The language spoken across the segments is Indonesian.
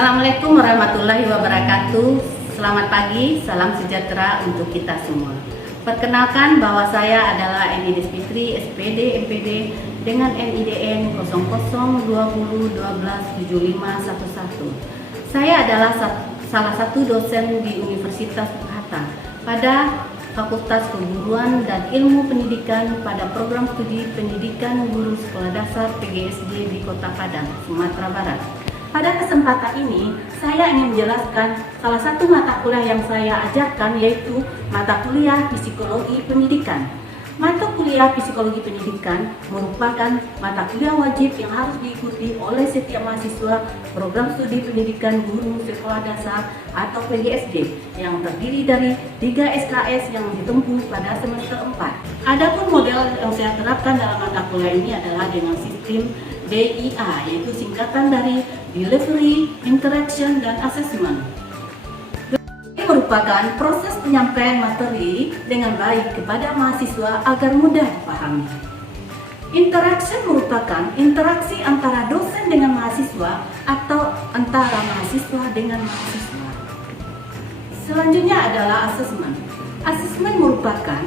Assalamualaikum warahmatullahi wabarakatuh. Selamat pagi, salam sejahtera untuk kita semua. Perkenalkan bahwa saya adalah Eni Desfitri, SPD MPD dengan NIDN 0020127511. Saya adalah salah satu dosen di Universitas Hatta pada Fakultas Keguruan dan Ilmu Pendidikan pada program studi pendidikan guru sekolah dasar PGSD di Kota Padang, Sumatera Barat. Pada kesempatan ini, saya ingin menjelaskan salah satu mata kuliah yang saya ajarkan, yaitu mata kuliah Psikologi Pendidikan. Mata kuliah Psikologi Pendidikan merupakan mata kuliah wajib yang harus diikuti oleh setiap mahasiswa program studi pendidikan guru sekolah dasar atau PGSD yang terdiri dari 3 SKS yang ditempuh pada semester 4. Adapun model yang saya terapkan dalam mata kuliah ini adalah dengan sistem DIA, yaitu singkatan dari Delivery, Interaction, dan Assessment. Ini merupakan proses penyampaian materi dengan baik kepada mahasiswa agar mudah dipahami. Interaction merupakan interaksi antara dosen dengan mahasiswa atau antara mahasiswa dengan mahasiswa. Selanjutnya adalah Assessment. Assessment merupakan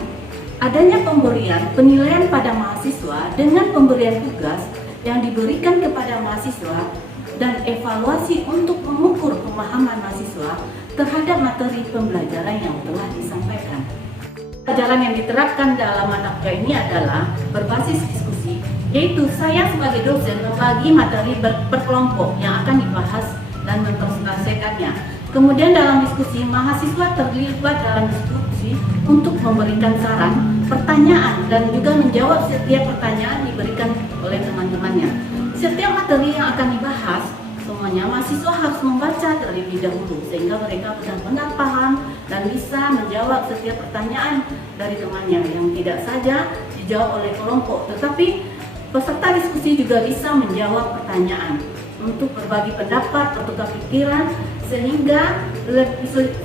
adanya pemberian penilaian pada mahasiswa dengan pemberian tugas yang diberikan kepada mahasiswa dan evaluasi untuk mengukur pemahaman mahasiswa terhadap materi pembelajaran yang telah disampaikan. Pelajaran yang diterapkan dalam mata kuliah ini adalah berbasis diskusi, yaitu saya sebagai dosen membagi materi berkelompok yang akan dibahas dan mempresentasikannya. Kemudian dalam diskusi, mahasiswa terlibat dalam diskusi untuk memberikan saran, pertanyaan, dan juga menjawab setiap pertanyaan diberikan oleh teman-temannya. Setiap materi yang akan dibahas, semuanya mahasiswa harus membaca terlebih dahulu sehingga mereka benar-benar paham dan bisa menjawab setiap pertanyaan dari temannya yang tidak saja dijawab oleh kelompok, tetapi peserta diskusi juga bisa menjawab pertanyaan untuk berbagi pendapat, bertukar pikiran, sehingga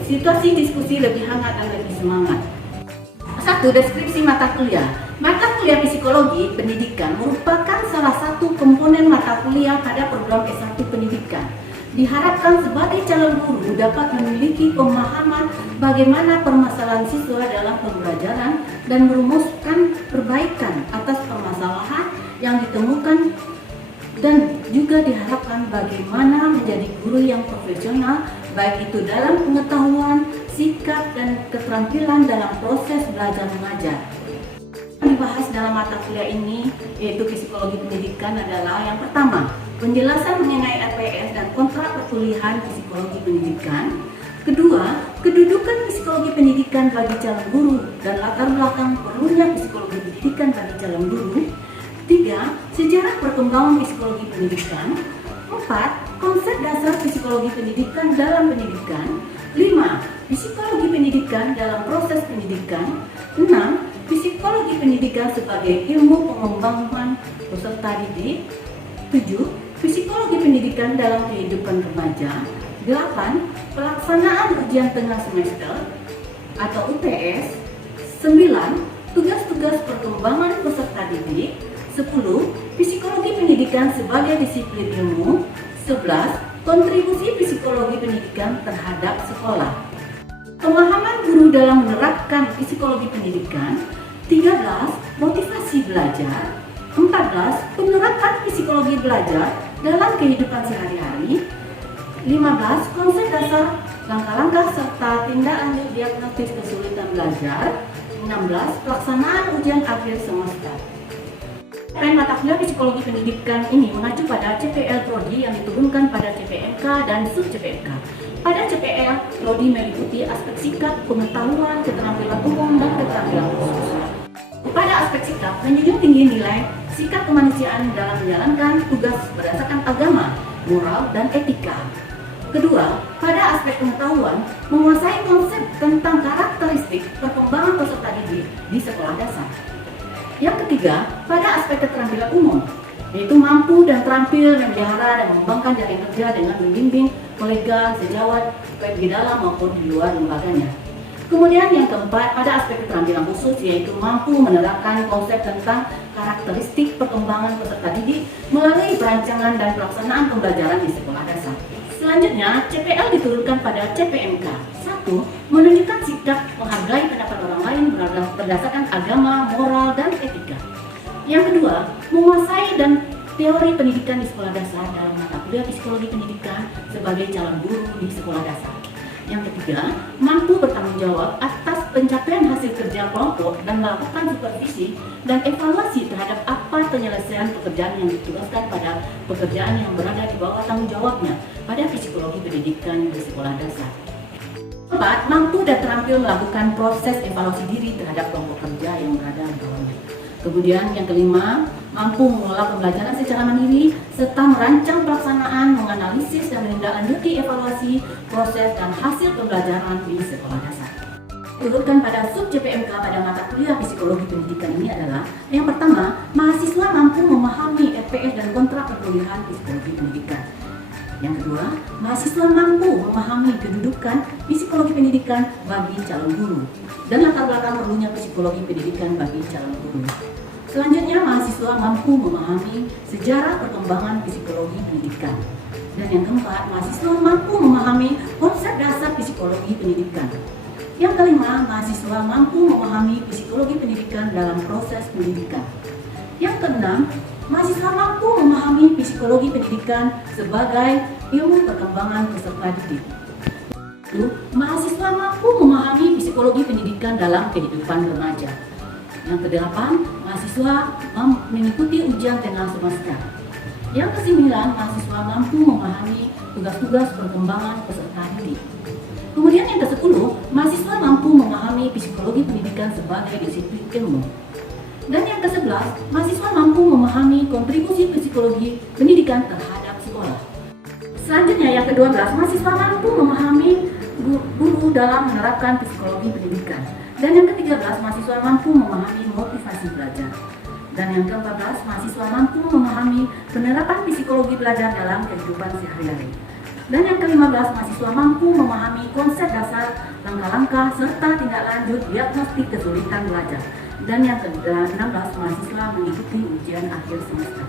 situasi diskusi lebih hangat dan lebih semangat. 1. Deskripsi mata kuliah. Mata kuliah Psikologi Pendidikan merupakan salah satu komponen mata kuliah pada program S1 Pendidikan. Diharapkan sebagai calon guru dapat memiliki pemahaman bagaimana permasalahan siswa dalam pembelajaran dan merumuskan perbaikan atas permasalahan yang ditemukan, dan juga diharapkan bagaimana menjadi guru yang profesional, baik itu dalam pengetahuan, sikap, dan keterampilan dalam proses belajar mengajar. Yang dibahas dalam mata kuliah ini, yaitu Psikologi Pendidikan, adalah yang pertama, penjelasan mengenai RPS dan kontrak perkuliahan Psikologi Pendidikan. Kedua, kedudukan Psikologi Pendidikan bagi calon guru dan latar belakang perlunya Psikologi Pendidikan bagi calon guru. 3. Sejarah perkembangan Psikologi Pendidikan. 4. Konsep dasar Psikologi Pendidikan dalam pendidikan. 5. Psikologi Pendidikan dalam proses pendidikan. 6. Psikologi Pendidikan sebagai ilmu pengembangan peserta didik. 7. Psikologi Pendidikan dalam kehidupan remaja. 8. Pelaksanaan ujian tengah semester atau UTS. 9. Tugas-tugas perkembangan peserta didik. 10. Psikologi Pendidikan sebagai disiplin ilmu. 11. Kontribusi Psikologi Pendidikan terhadap sekolah. Pemahaman guru dalam menerapkan Psikologi Pendidikan. 13. Motivasi belajar. 14. Penerapan Psikologi belajar dalam kehidupan sehari-hari. 15. Konsep dasar, langkah-langkah serta tindak lanjut diagnostis kesulitan belajar. 16. Pelaksanaan ujian akhir semester. Mata kuliah Psikologi Pendidikan ini mengacu pada CPL Prodi yang diturunkan pada CPMK dan sub-CPMK. Pada CPL, Prodi meliputi aspek sikap, pengetahuan, keterampilan umum, dan keterampilan khusus. Pada aspek sikap, menjunjung tinggi nilai sikap kemanusiaan dalam menjalankan tugas berdasarkan agama, moral, dan etika. Kedua, pada aspek pengetahuan, menguasai konsep tentang karakteristik perkembangan peserta didik di sekolah dasar. Yang ketiga, pada aspek keterampilan umum, yaitu mampu dan terampil memelihara dan mengembangkan jaringan kerja dengan membimbing kolega sejawat baik di dalam maupun di luar lembaganya. Kemudian yang keempat, pada aspek keterampilan khusus, yaitu mampu menerapkan konsep tentang karakteristik perkembangan peserta didik melalui perancangan dan pelaksanaan pembelajaran di sekolah dasar. Selanjutnya, CPL diturunkan pada CPMK. 1. Menunjukkan sikap menghargai pendapat orang lain berdasarkan agama, moral, dan etika. Yang kedua, menguasai dan teori pendidikan di sekolah dasar dalam mata kuliah psikologi pendidikan sebagai calon guru di sekolah dasar. Yang ketiga, mampu bertanggung jawab atas pencapaian hasil kerja kelompok dan melakukan supervisi dan evaluasi terhadap apa penyelesaian pekerjaan yang ditugaskan pada pekerjaan yang berada di bawah tanggung jawabnya pada psikologi pendidikan di sekolah dasar. 4. Mampu dan terampil melakukan proses evaluasi diri terhadap kelompok kerja yang berada di bawahnya. Kemudian yang kelima, mampu mengelola pembelajaran secara mandiri serta merancang pelaksanaan, menganalisis dan menindaklanjuti evaluasi, proses dan hasil pembelajaran di sekolah dasar. Turunkan pada sub CPMK pada mata kuliah psikologi pendidikan ini adalah yang pertama, mahasiswa mampu memahami RPS dan kontrak perkuliahan psikologi pendidikan. Yang kedua, mahasiswa mampu memahami kedudukan psikologi pendidikan bagi calon guru dan latar belakang perlunya psikologi pendidikan bagi calon guru. Selanjutnya, mahasiswa mampu memahami sejarah perkembangan psikologi pendidikan. Dan yang keempat, mahasiswa mampu memahami konsep dasar psikologi pendidikan. Yang kelima, mahasiswa mampu memahami psikologi pendidikan dalam proses pendidikan. Yang keenam, mahasiswa mampu memahami psikologi pendidikan sebagai ilmu perkembangan peserta didik. Mahasiswa mampu memahami psikologi pendidikan dalam kehidupan remaja. Yang kedelapan, mahasiswa mengikuti ujian tengah semester. Yang kesembilan, mahasiswa mampu memahami tugas-tugas perkembangan peserta didik. Kemudian yang ke-10, mahasiswa mampu memahami psikologi pendidikan sebagai disiplin ilmu. Dan yang ke-11, mahasiswa mampu memahami kontribusi psikologi pendidikan terhadap sekolah. Selanjutnya yang ke-12, mahasiswa mampu memahami guru dalam menerapkan psikologi pendidikan. Dan yang ke-13, mahasiswa mampu memahami motivasi belajar. Dan yang ke-14, mahasiswa mampu memahami penerapan psikologi belajar dalam kehidupan sehari-hari. Dan yang ke-15, mahasiswa mampu memahami konsep dasar, langkah-langkah, serta tindak lanjut diagnostik kesulitan belajar. Dan yang ke-16, mahasiswa mengikuti ujian akhir semester.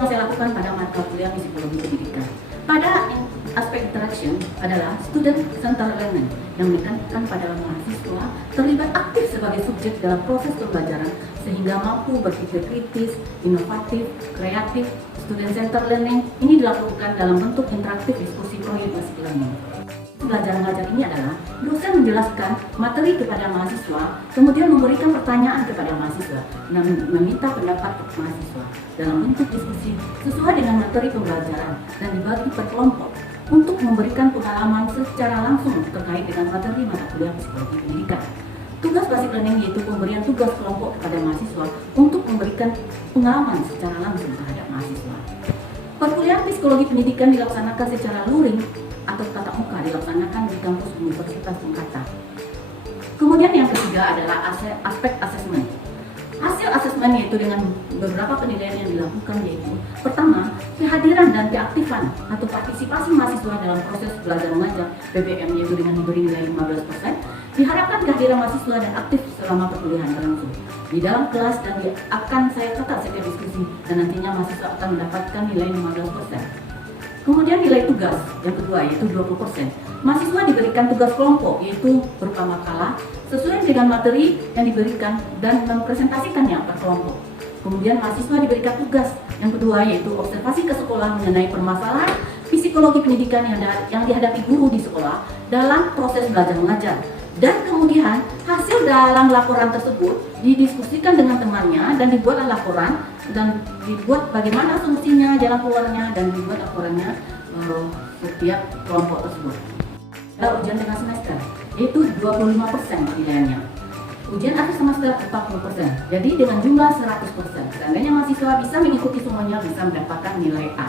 Saya lakukan pada mata kuliah psikologi pendidikan. Pada aspek interaction adalah student center learning yang menekankan pada mahasiswa terlibat aktif sebagai subjek dalam proses pembelajaran sehingga mampu berpikir kritis, inovatif, kreatif. Student center learning ini dilakukan dalam bentuk interaktif diskusi proyek basic learning. Pembelajaran mengajar ini adalah dosen menjelaskan materi kepada mahasiswa, kemudian memberikan pertanyaan kepada mahasiswa dan meminta pendapat mahasiswa dalam bentuk diskusi sesuai dengan materi pembelajaran dan dibagi per kelompok untuk memberikan pengalaman secara langsung terkait dengan materi mata kuliah psikologi pendidikan. Tugas basic learning yaitu pemberian tugas kelompok kepada mahasiswa untuk memberikan pengalaman secara langsung terhadap mahasiswa. Perkuliahan psikologi pendidikan dilaksanakan secara luring atau tatap muka dilaksanakan di kampus Universitas Unggata. Kemudian yang ketiga adalah aspek asesmen. Hasil asesmen yaitu dengan beberapa penilaian yang dilakukan yaitu pertama, kehadiran dan keaktifan atau partisipasi mahasiswa dalam proses belajar mengajar PBM yaitu dengan diberi nilai 15%. Diharapkan kehadiran mahasiswa dan aktif selama perkuliahan berlangsung di dalam kelas dan akan saya catat setiap diskusi dan nantinya mahasiswa akan mendapatkan nilai 15%. Kemudian nilai tugas yang kedua yaitu 20%. Mahasiswa diberikan tugas kelompok yaitu berupa makalah sesuai dengan materi yang diberikan dan mempresentasikannya per kelompok. Kemudian mahasiswa diberikan tugas yang kedua yaitu observasi ke sekolah mengenai permasalahan psikologi pendidikan yang dihadapi guru di sekolah dalam proses belajar mengajar. Dan kemudian hasil dalam laporan tersebut didiskusikan dengan temannya dan dibuatlah laporan dan dibuat bagaimana solusinya, jalan keluarnya dan dibuat laporannya setiap kelompok tersebut. Ada ujian tengah semester yaitu 25% penilaiannya. Ujian akhir semester 40%. Jadi dengan jumlah 100%. Seandainya mahasiswa bisa mengikuti semuanya bisa mendapatkan nilai A.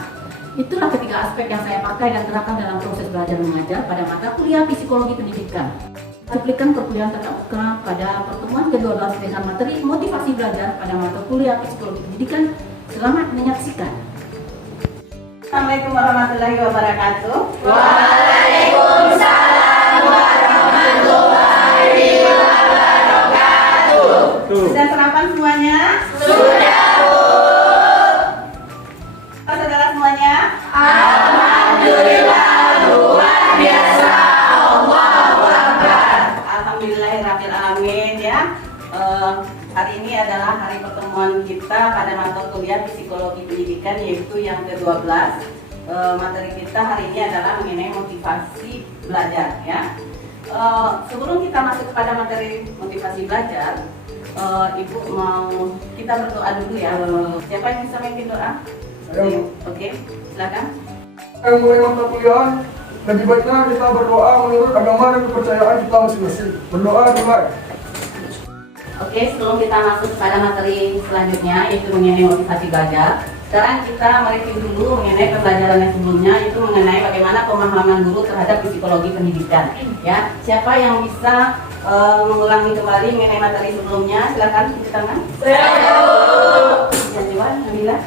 Itulah ketiga aspek yang saya pakai dan terapkan dalam proses belajar mengajar pada mata kuliah psikologi pendidikan. Cuplikan perkuliahan tatap muka pada pertemuan ke-12 dengan materi motivasi belajar pada mata kuliah psikologi pendidikan. Selamat menyaksikan. Assalamualaikum warahmatullahi wabarakatuh. Waalaikumsalam warahmatullahi wabarakatuh. Sudah sarapan semuanya? Sudah, Bu. Saudara semuanya? Alhamdulillah. hari pertemuan kita pada mata kuliah Psikologi Pendidikan, yaitu yang ke-12. Materi kita hari ini adalah mengenai motivasi belajar, ya. Sebelum kita masuk kepada materi motivasi belajar, Ibu mau kita berdoa dulu ya. Siapa yang bisa memimpin doa? Oke, silakan. Yang mulai mata kuliah, lebih baiknya kita berdoa menurut agama dan kepercayaan kita masing-masing. Berdoa dimulai. Oke, sebelum kita masuk pada materi selanjutnya, yaitu mengenai motivasi belajar, sekarang kita mereview dulu mengenai pembelajaran yang sebelumnya, yaitu mengenai bagaimana pemahaman guru terhadap psikologi pendidikan. Ya, siapa yang bisa mengulangi kembali mengenai materi sebelumnya? Silakan cuci tangan. Ya, Juan, Nabila.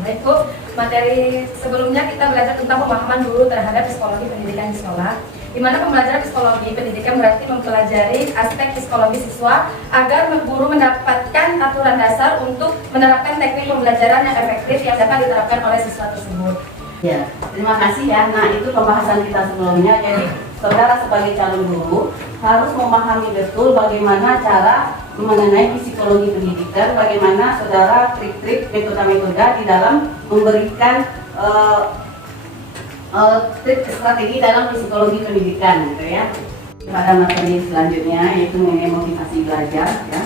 Baik Bu, materi sebelumnya kita belajar tentang pemahaman guru terhadap psikologi pendidikan di sekolah, di mana pembelajaran psikologi pendidikan berarti mempelajari aspek psikologi siswa agar guru mendapatkan aturan dasar untuk menerapkan teknik pembelajaran yang efektif yang dapat diterapkan oleh siswa tersebut. Ya, terima kasih ya. Nah, itu pembahasan kita sebelumnya. Jadi, saudara sebagai calon guru harus memahami betul bagaimana cara mengenai psikologi pendidikan, bagaimana saudara trik-trik, metode-metode di dalam memberikan trik strategi dalam psikologi pendidikan, gitu ya. Pada materi selanjutnya yaitu mengenai motivasi belajar, ya.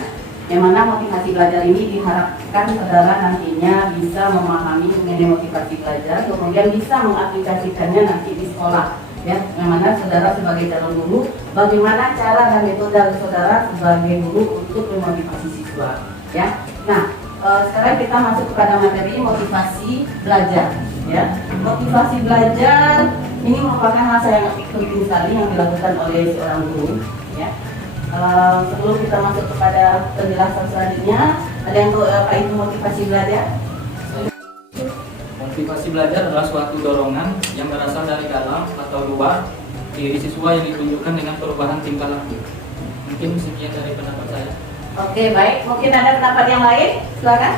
Yang mana motivasi belajar ini diharapkan saudara nantinya bisa memahami mengenai motivasi belajar, kemudian bisa mengaplikasikannya nanti di sekolah. Ya, yang mana saudara sebagai calon guru, bagaimana cara dan metode saudara sebagai guru untuk memotivasi siswa, ya. Nah, sekarang kita masuk kepada materi motivasi belajar, ya. Motivasi belajar ini merupakan hal yang penting sekali yang dilakukan oleh seorang guru, ya. Sebelum kita masuk kepada penjelasan selanjutnya, ada yang tahu apa itu motivasi belajar? Motivasi belajar adalah suatu dorongan yang berasal dari dalam atau luar diri siswa yang ditunjukkan dengan perubahan tingkah laku. Mungkin sekian dari pendapat saya. Oke, baik. Mungkin ada pendapat yang lain? Silakan.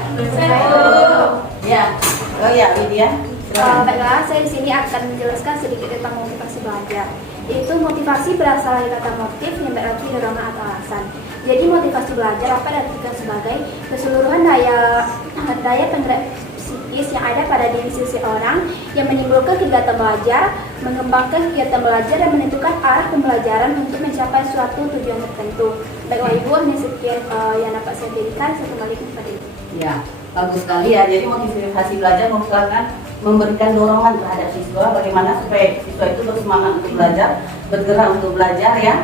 Ya. Oh ya, Widya. Baiklah, saya di sini akan menjelaskan sedikit tentang motivasi belajar. Yaitu motivasi berasal dari kata motif yang berarti dorongan atau alasan. Jadi motivasi belajar apa diartikan sebagai keseluruhan daya penggerak psikis yang ada pada diri seseorang yang menimbulkan kegiatan belajar, mengembangkan kegiatan belajar dan menentukan arah pembelajaran untuk mencapai suatu tujuan tertentu. Baiklah Ibu, hanya sekian yang dapat saya berikan. Saya kembali kepada Ibu. Ya, bagus sekali ya. Jadi motivasi belajar merupakan memberikan dorongan terhadap siswa bagaimana supaya siswa itu bersemangat untuk belajar, bergerak untuk belajar, ya,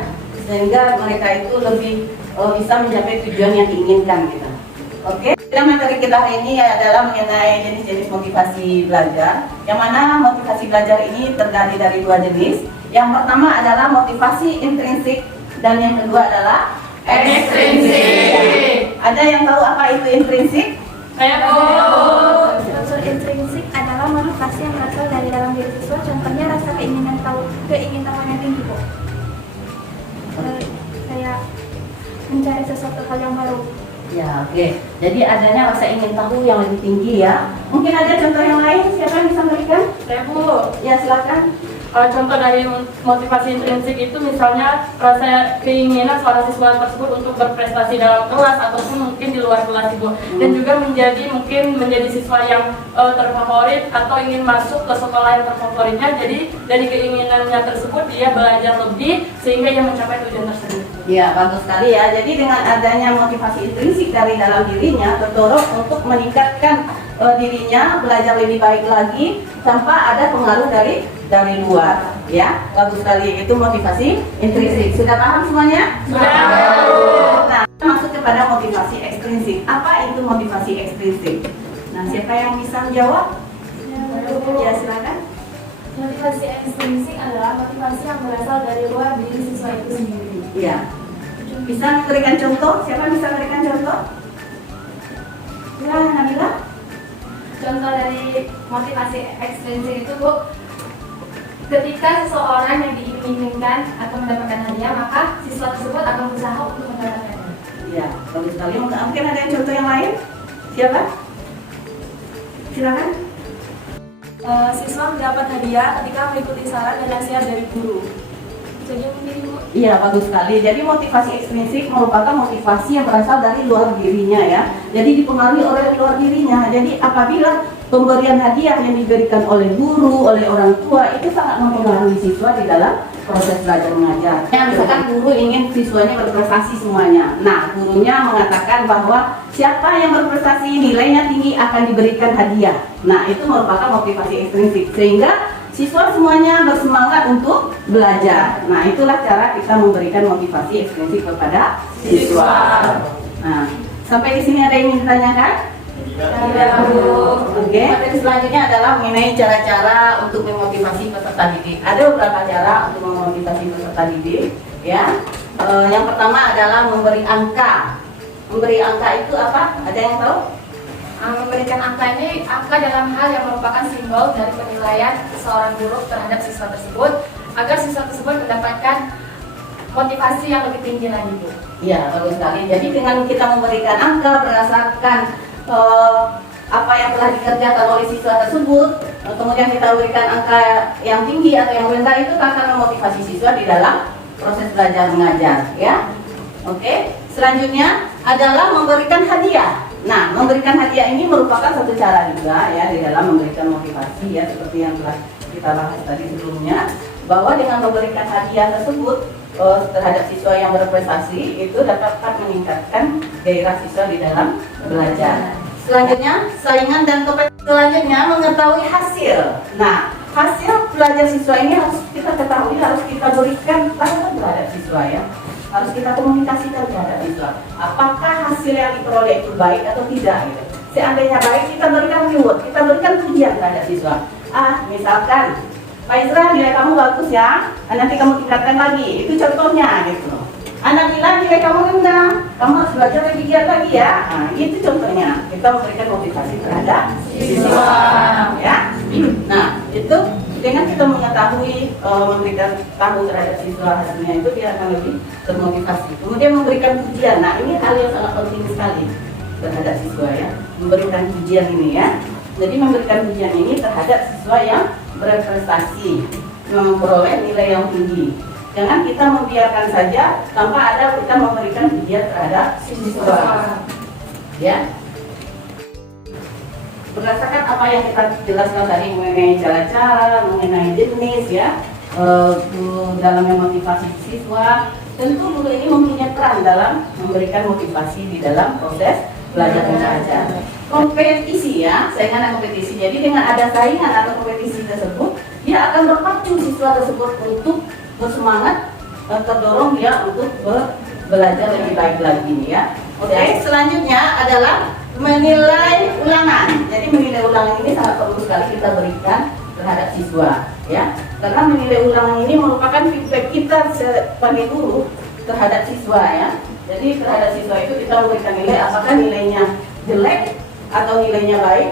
sehingga mereka itu lebih bisa mencapai tujuan yang diinginkan gitu. Oke, materi kita hari ini adalah mengenai jenis-jenis motivasi belajar, yang mana motivasi belajar ini terdiri dari dua jenis. Yang pertama adalah motivasi intrinsik dan yang kedua adalah ekstrinsik. Ada yang tahu apa itu intrinsik? Saya Bu. Unsur intrinsik adalah motivasi yang berasal dari dalam diri siswa. Contohnya rasa keinginan tahu yang tinggi, Bu. Saya mencari sesuatu hal yang baru. Ya, oke. Jadi adanya rasa ingin tahu yang lebih tinggi, ya. Mungkin ada contoh yang lain? Siapa yang bisa memberikan? Saya Bu. Ya, silakan. Contoh dari motivasi intrinsik itu misalnya rasa keinginan seorang siswa tersebut untuk berprestasi dalam kelas ataupun mungkin di luar kelas Ibu. Dan juga menjadi siswa yang terfavorit atau ingin masuk ke sekolah yang terfavoritnya. Jadi dari keinginannya tersebut dia belajar lebih sehingga ia mencapai tujuan tersebut. Ya, bagus sekali ya. Jadi dengan adanya motivasi intrinsik dari dalam dirinya terdorong untuk meningkatkan dirinya belajar lebih baik lagi tanpa ada pengaruh dari luar, ya. Bagus sekali, itu motivasi intrinsik. Sudah paham semuanya? Sudah. Nah, masuk kepada motivasi ekstrinsik. Apa itu motivasi ekstrinsik? Nah, siapa yang bisa menjawab? Ya, silakan. Motivasi ekstrinsik adalah motivasi yang berasal dari luar diri siswa itu sendiri. Ya. Bisa memberikan contoh? Siapa bisa memberikan contoh? Silakan, Nabila. Contoh dari motivasi ekstrinsik itu, Bu, ketika seseorang yang diinginkan akan mendapatkan hadiah, maka siswa tersebut akan berusaha untuk mendapatkannya. Ya, bagus sekali. Mungkin ada yang contoh yang lain? Siapa? Silakan. Siswa mendapat hadiah ketika mengikuti saran dan nasihat dari guru. Jadi mungkin Bu. Iya, bagus sekali. Jadi motivasi ekstrinsik merupakan motivasi yang berasal dari luar dirinya ya. Jadi dipengaruhi oleh luar dirinya. Jadi apabila pemberian hadiah yang diberikan oleh guru, oleh orang tua itu sangat mempengaruhi siswa di dalam proses belajar mengajar. Ya, misalkan guru ingin siswanya berprestasi semuanya. Nah, gurunya mengatakan bahwa siapa yang berprestasi nilainya tinggi akan diberikan hadiah. Nah, itu merupakan motivasi ekstrinsik sehingga siswa semuanya bersemangat untuk belajar. Nah, itulah cara kita memberikan motivasi ekstrinsik kepada siswa. Nah, sampai di sini ada yang ingin ditanyakan? Tidak, Bu. Oke. Materi selanjutnya adalah mengenai cara-cara untuk memotivasi peserta didik. Ada beberapa cara untuk memotivasi peserta didik, ya. Yang pertama adalah memberi angka. Memberi angka itu apa? Ada yang tahu? Memberikan angka ini, angka dalam hal yang merupakan simbol dari penilaian seorang guru terhadap siswa tersebut agar siswa tersebut mendapatkan motivasi yang lebih tinggi lagi, Bu. Iya, bagus sekali. Jadi dengan kita memberikan angka berdasarkan apa yang telah dikerjakan oleh siswa tersebut, kemudian kita berikan angka yang tinggi atau yang rendah, itu akan memotivasi siswa di dalam proses belajar mengajar, ya. Oke. Selanjutnya adalah memberikan hadiah. Nah, memberikan hadiah ini merupakan satu cara juga ya di dalam memberikan motivasi ya, seperti yang telah kita bahas tadi sebelumnya, bahwa dengan memberikan hadiah tersebut terhadap siswa yang berprestasi itu dapat meningkatkan gairah siswa di dalam belajar. Selanjutnya, saingan dan kompetisi. Selanjutnya, mengetahui hasil. Nah, hasil belajar siswa ini harus kita ketahui, harus kita berikan terhadap siswa ya. Harus kita komunikasikan terhadap siswa. Apakah hasil yang diperoleh itu baik atau tidak gitu. Seandainya baik, kita berikan reward, kita berikan pujian terhadap siswa. Misalkan Pak Isra, nilai kamu bagus ya, nanti kamu tingkatkan lagi. Itu contohnya gitu. Anak bilang nilai kamu rendah, kamu harus belajar lebih giat lagi ya. Nah, itu contohnya. Kita memberikan motivasi terhadap siswa, ya. Nah, itu dengan kita mengetahui, memberikan tahu terhadap siswa hasilnya itu dia akan lebih termotivasi. Kemudian memberikan pujian. Nah, ini hal yang sangat penting sekali terhadap siswa ya. Memberikan pujian ini ya. Jadi memberikan pujian ini terhadap siswa yang berprestasi, memperoleh nilai yang tinggi. Jangan kita membiarkan saja tanpa ada kita memberikan pujian terhadap siswa. Ya. Berdasarkan apa yang kita jelaskan tadi mengenai cara-cara, mengenai jenis ya, dalam memotivasi siswa, tentu guru ini mempunyai peran dalam memberikan motivasi di dalam proses belajar mengajar. Kompetisi ya, saingan dan kompetisi. Jadi dengan ada saingan atau kompetisi tersebut, dia akan berpacu siswa tersebut untuk bersemangat, terdorong dia untuk belajar lebih baik lagi ya. Oke, selanjutnya adalah menilai ulangan. Jadi menilai ulangan ini sangat perlu sekali kita berikan terhadap siswa ya. Karena menilai ulangan ini merupakan feedback kita sebagai guru terhadap siswa ya. Jadi terhadap siswa itu kita memberikan nilai, apakah nilainya jelek atau nilainya baik,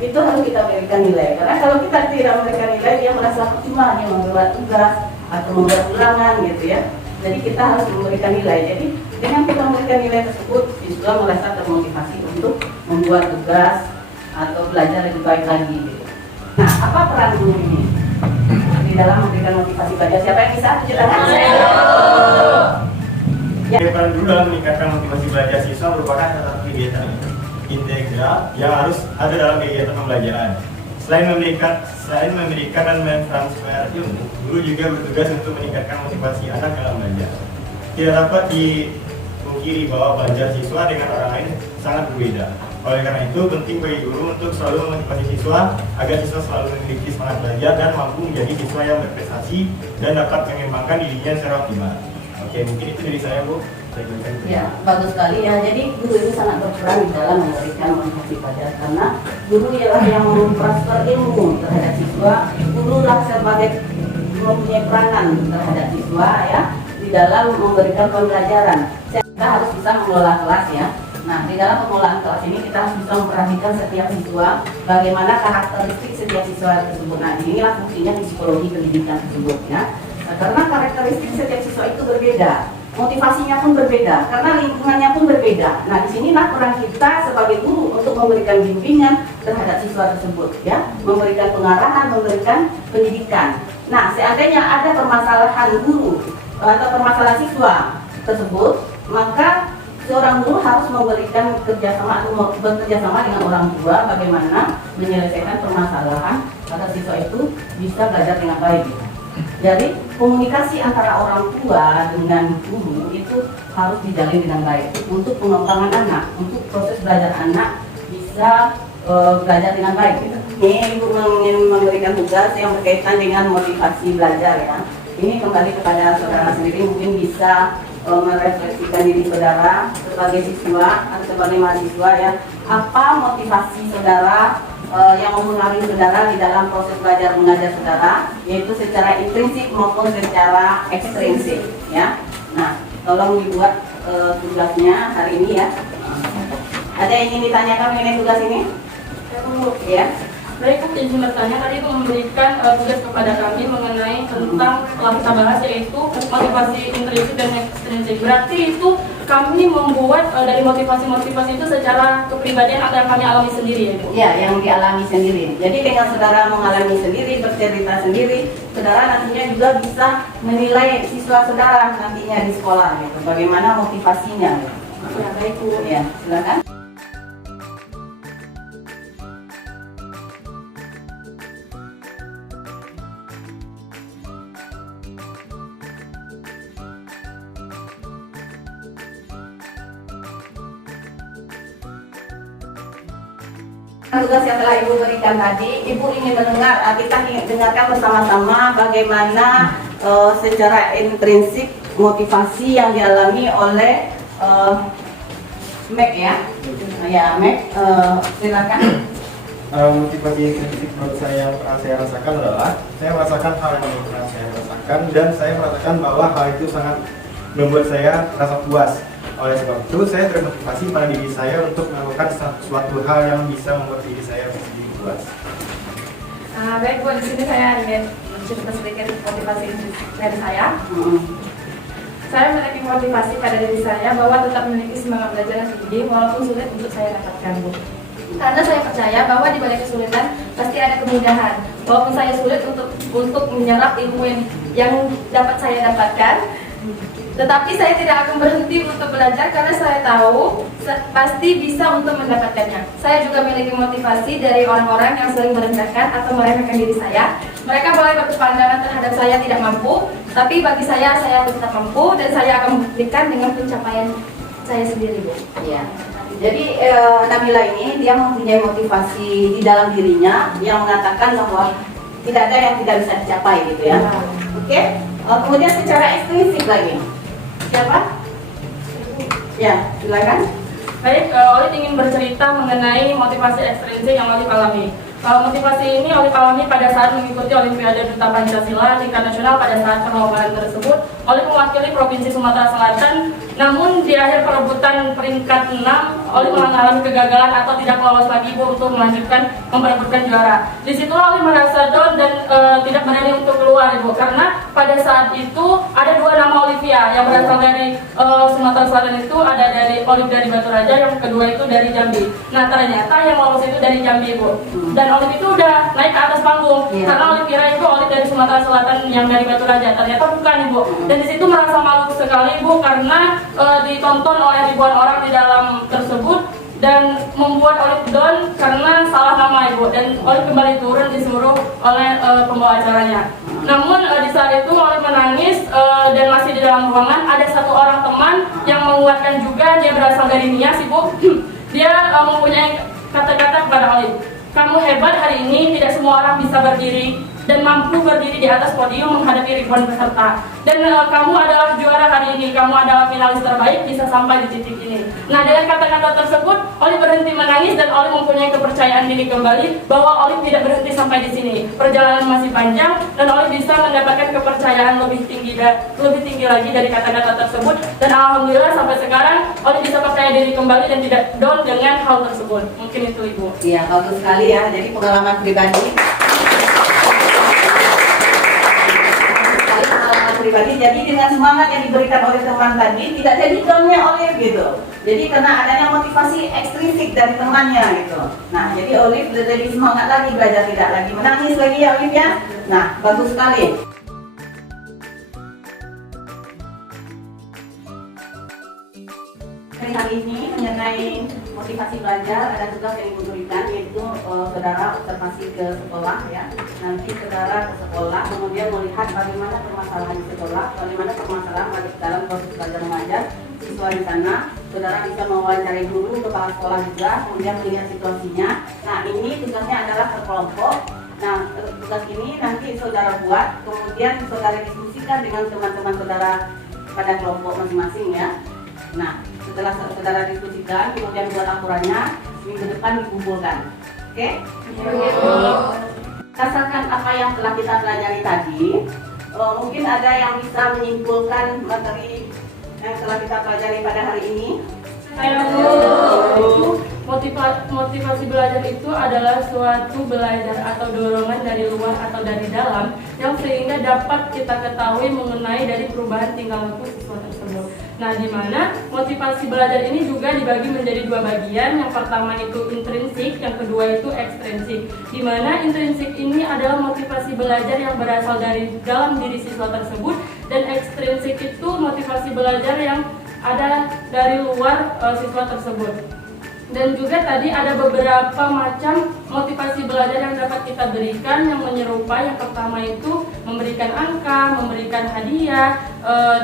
itu harus kita berikan nilai. Karena kalau kita tidak memberikan nilai, dia merasa percuma dia membuat tugas atau membuat ulangan gitu ya. Jadi kita harus memberikan nilai. Jadi dengan kita memberikan nilai tersebut, siswa merasa termotivasi untuk membuat tugas atau belajar lebih baik lagi gitu. Nah, apa peran guru ini di dalam memberikan motivasi belajar? Siapa yang bisa tunjuk tangan? Ya. Peran guru dalam meningkatkan motivasi belajar siswa merupakan salah satu kegiatan integral yang harus ada dalam kegiatan pembelajaran. Selain memberikan dan mentransfer ilmu, guru juga bertugas untuk meningkatkan motivasi anak dalam belajar. Tidak dapat dipungkiri bahwa belajar siswa dengan orang lain sangat berbeda. Oleh karena itu, penting bagi guru untuk selalu memotivasi siswa agar siswa selalu memiliki semangat belajar dan mampu menjadi siswa yang berprestasi dan dapat mengembangkan dirinya secara optimal. Oke, mungkin itu dari saya, Bu. Ya, bagus sekali ya. Jadi guru itu sangat berperan dalam memberikan motivasi belajar karena guru ialah yang memtransfer ilmu terhadap siswa. Guru lah sebagai mempunyai peranan terhadap siswa ya di dalam memberikan pembelajaran. Kita harus bisa mengelola kelas ya. Nah, di dalam pengelolaan kelas ini kita harus bisa memperhatikan setiap siswa, bagaimana karakteristik setiap siswa tersebut. Nah, inilah fungsinya di psikologi pendidikan tersebut ya. Nah, karena karakteristik setiap siswa itu berbeda. Motivasinya pun berbeda, karena lingkungannya pun berbeda. Nah, disinilah peran kita sebagai guru untuk memberikan bimbingan terhadap siswa tersebut, ya, memberikan pengarahan, memberikan pendidikan. Nah, seandainya ada permasalahan guru atau permasalahan siswa tersebut, maka seorang guru harus memberikan kerjasama atau bekerjasama dengan orang tua bagaimana menyelesaikan permasalahan agar siswa itu bisa belajar dengan baik. Jadi komunikasi antara orang tua dengan guru itu harus dijalin dengan baik untuk pengembangan anak, untuk proses belajar anak bisa belajar dengan baik. Gitu. Ini Ibu ingin memberikan tugas yang berkaitan dengan motivasi belajar ya. Ini kembali kepada saudara sendiri, mungkin bisa merefleksikan diri saudara sebagai siswa atau sebagai mahasiswa ya. Apa motivasi saudara yang mempengaruhi saudara di dalam proses belajar mengajar saudara, yaitu secara intrinsik maupun secara ekstrinsik ya. Nah, tolong dibuat tugasnya hari ini ya. Ada yang ingin ditanyakan mengenai tugas ini? Ya. Baik, Bu, izin bertanya, tadi itu memberikan tugas kepada kami mengenai tentang telah kita bahas, yaitu motivasi intrinsik dan ekstrinsik. Berarti itu kami membuat dari motivasi-motivasi itu secara kepribadian atau yang kami alami sendiri ya, Bu? Ya, yang dialami sendiri. Jadi dengan saudara mengalami sendiri, bercerita sendiri, saudara nantinya juga bisa menilai siswa saudara nantinya di sekolah gitu. Bagaimana motivasinya? Gitu. Ya, baik, Bu. Ya, silakan. Tugas yang telah Ibu berikan tadi, Ibu ingin mendengar, kita ingin dengarkan bersama-sama bagaimana secara intrinsik motivasi yang dialami oleh Meg ya. Ya, Meg, silakan. Motivasi intrinsik menurut saya yang pernah saya rasakan adalah saya merasakan hal yang belum pernah saya rasakan, dan saya merasakan bahwa hal itu sangat membuat saya rasa puas. Oleh sebab itu, saya termotivasi pada diri saya untuk melakukan suatu hal yang bisa membuat diri saya menjadi puas. Baik, Bu, di sini saya ingin mencerita sedikit motivasi dari saya. Saya memiliki motivasi pada diri saya bahwa tetap memiliki semangat belajar yang tinggi walaupun sulit untuk saya dapatkan, Bu. Karena saya percaya bahwa di balik kesulitan pasti ada kemudahan. Walaupun saya sulit untuk menyerap ilmu yang dapat saya dapatkan, tetapi saya tidak akan berhenti untuk belajar karena saya tahu pasti bisa untuk mendapatkannya. Saya juga memiliki motivasi dari orang-orang yang sering merendahkan atau meremehkan diri saya. Mereka boleh berpandangan terhadap saya tidak mampu, tapi bagi saya tetap mampu dan saya akan membuktikan dengan pencapaian saya sendiri, Bu. Ya. Jadi Nabila ini dia mempunyai motivasi di dalam dirinya yang mengatakan bahwa tidak ada yang tidak bisa dicapai gitu ya. Oke. Kemudian secara ekstrinsik lagi. Siapa? Ya, silakan. Baik, Olive ingin bercerita mengenai motivasi ekstrinsik yang Olive alami. Motivasi ini Olive alami pada saat mengikuti Olimpiade Duta Pancasila tingkat nasional. Pada saat perlombaan tersebut, Olive mewakili Provinsi Sumatera Selatan. Namun di akhir perebutan peringkat 6, Olive mengalami kegagalan atau tidak lolos lagi, Bu, untuk melanjutkan memperebutkan juara. Di situ Olive merasa down dan tidak berani untuk keluar, Ibu, karena pada saat itu ada dua nama Olivia yang berasal dari Sumatera Selatan. Itu ada dari Olive dari Batu Raja, yang kedua itu dari Jambi. Nah, ternyata yang lolos itu dari Jambi, Bu. Dan Olive itu udah naik ke atas panggung, karena Olive kira itu Olive dari Sumatera Selatan yang dari Batu Raja. Ternyata bukan, Ibu. Dan di situ merasa malu sekali, Bu, karena ditonton oleh ribuan orang di dalam tersebut dan membuat Olive down karena salah nama, Ibu. Dan Olive kembali turun disuruh oleh pembawa acaranya. Namun di saat itu Olive menangis dan masih di dalam ruangan ada satu orang teman yang menguatkan juga. Dia berasal dari Nias, Ibu. Dia mempunyai kata-kata kepada Olive, "Kamu hebat hari ini, tidak semua orang bisa berdiri dan mampu berdiri di atas podium menghadapi ribuan peserta. Dan kamu adalah juara hari ini, kamu adalah finalis terbaik bisa sampai di titik ini." Nah, dengan kata-kata tersebut, Olive berhenti menangis dan Olive mempunyai kepercayaan diri kembali bahwa Olive tidak berhenti sampai di sini. Perjalanan masih panjang dan Olive bisa mendapatkan kepercayaan lebih tinggi lagi dari kata-kata tersebut. Dan alhamdulillah sampai sekarang Olive bisa percaya diri kembali dan tidak down dengan hal tersebut. Mungkin itu, Ibu. Iya, bagus sekali ya. Jadi pengalaman pribadi. Jadi dengan semangat yang diberikan oleh teman tadi tidak jadi downnya Olive gitu. Jadi karena adanya motivasi ekstrinsik dari temannya gitu. Nah, jadi Olive jadi semangat lagi belajar, tidak lagi menangis lagi ya Olive ya. Nah, bagus sekali. Hari ini mengenai motivasi belajar ada tugas yang ibu berikan, yaitu saudara observasi ke sekolah ya. Nanti saudara ke sekolah kemudian melihat bagaimana permasalahan di sekolah, bagaimana permasalahan dalam proses belajar mengajar siswa di sana. Saudara bisa mewawancarai guru, kepala sekolah juga, kemudian melihat situasinya. Nah, ini tugasnya adalah per kelompok. Nah, tugas ini nanti saudara buat, kemudian saudara diskusikan dengan teman-teman saudara pada kelompok masing-masing ya. Nah, setelah saudara diskusikan, kemudian buat laporannya, minggu depan dikumpulkan. Oke? Berdasarkan apa yang telah kita pelajari tadi, mungkin ada yang bisa menyimpulkan materi yang telah kita pelajari pada hari ini. Motivasi belajar itu adalah suatu belajar atau dorongan dari luar atau dari dalam yang sehingga dapat kita ketahui mengenai dari perubahan tingkah laku siswa tersebut. Nah, di mana motivasi belajar ini juga dibagi menjadi dua bagian. Yang pertama itu intrinsik, yang kedua itu ekstrinsik. Di mana intrinsik ini adalah motivasi belajar yang berasal dari dalam diri siswa tersebut, dan ekstrinsik itu motivasi belajar yang ada dari luar siswa tersebut. Dan juga tadi ada beberapa macam motivasi belajar yang dapat kita berikan yang menyerupai. Yang pertama itu memberikan angka, memberikan hadiah,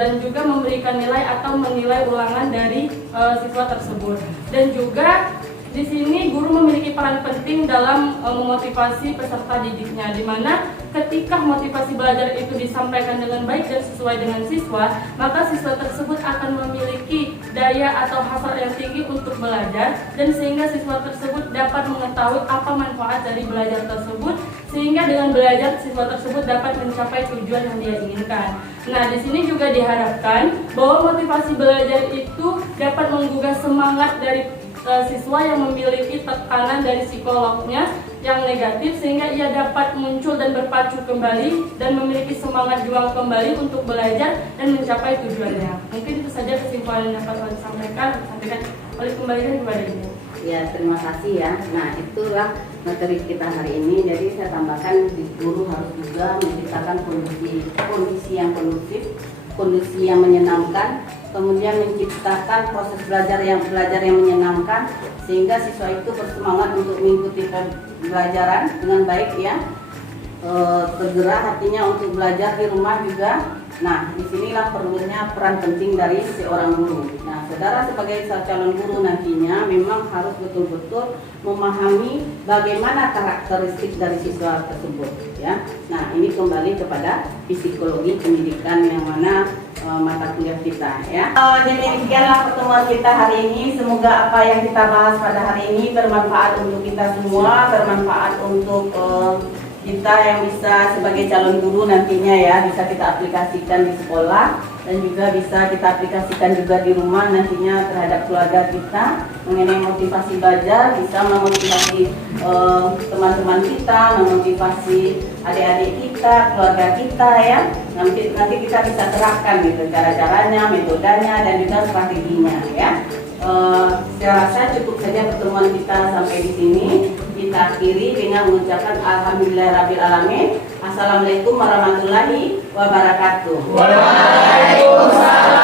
dan juga memberikan nilai atau menilai ulangan dari siswa tersebut. Dan juga di sini guru memiliki peran penting dalam memotivasi peserta didiknya, di mana ketika motivasi belajar itu disampaikan dengan baik dan sesuai dengan siswa, maka siswa tersebut akan memiliki daya atau hasrat yang tinggi untuk belajar, dan sehingga siswa tersebut dapat mengetahui apa manfaat dari belajar tersebut, sehingga dengan belajar siswa tersebut dapat mencapai tujuan yang dia inginkan. Nah, di sini juga diharapkan bahwa motivasi belajar itu dapat menggugah semangat dari siswa yang memiliki tekanan dari psikolognya yang negatif, sehingga ia dapat muncul dan berpacu kembali dan memiliki semangat juang kembali untuk belajar dan mencapai tujuannya. Mungkin itu saja kesimpulan yang dapat saya sampaikan oleh kembalikan kepada Ibu. Ya, terima kasih ya. Nah, itulah materi kita hari ini. Jadi saya tambahkan, guru harus juga menciptakan kondisi yang kondusif, kondisi yang menyenangkan, kemudian menciptakan proses belajar yang menyenangkan, sehingga siswa itu bersemangat untuk mengikuti pembelajaran dengan baik ya, tergerak hatinya untuk belajar di rumah juga. Nah, disinilah perlunya peran penting dari seorang guru. Nah, saudara sebagai calon guru nantinya memang harus betul-betul memahami bagaimana karakteristik dari siswa tersebut ya. Nah, ini kembali kepada psikologi pendidikan yang mana mata kuliah kita ya. Jadi demikianlah pertemuan kita hari ini. Semoga apa yang kita bahas pada hari ini bermanfaat untuk kita semua, bermanfaat untuk kita yang bisa sebagai calon guru nantinya ya, bisa kita aplikasikan di sekolah dan juga bisa kita aplikasikan juga di rumah nantinya terhadap keluarga kita mengenai motivasi belajar, bisa memotivasi teman-teman kita, memotivasi adik-adik kita, keluarga kita ya. Nanti kita bisa terapkan gitu cara-caranya, metodenya dan juga strateginya ya. Saya rasa cukup saja pertemuan kita sampai di sini. Kita akhiri dengan mengucapkan alhamdulillahirabbil alamin. Assalamualaikum warahmatullahi wabarakatuh. Waalaikumsalam.